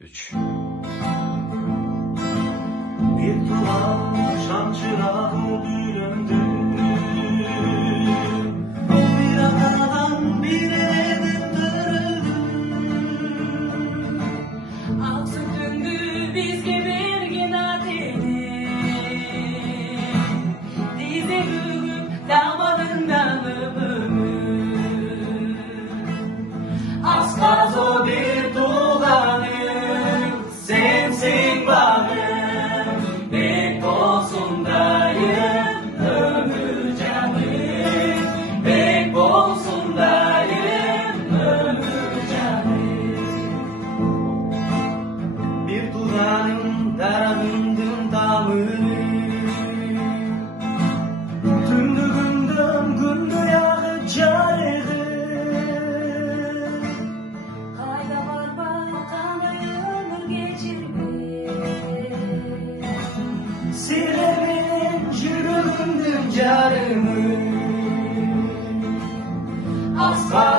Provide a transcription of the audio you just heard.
3. Bir tuğla şam çırağı büründü. Bir anadan bir edindir. Ak sütündü bizge bergen adeni. Dize bugün damadından ömür. Asmaz o bir tuğlanın sensin bağım. Bek olsun dayım ömür canım. Bek olsun dayım ömür canım. Bir tuğlanın darabındın damını. Tündüğünden gündü yağı carığı. Kayda var bakanı ömür geçirme. Silemin cüründüm carımı. Asla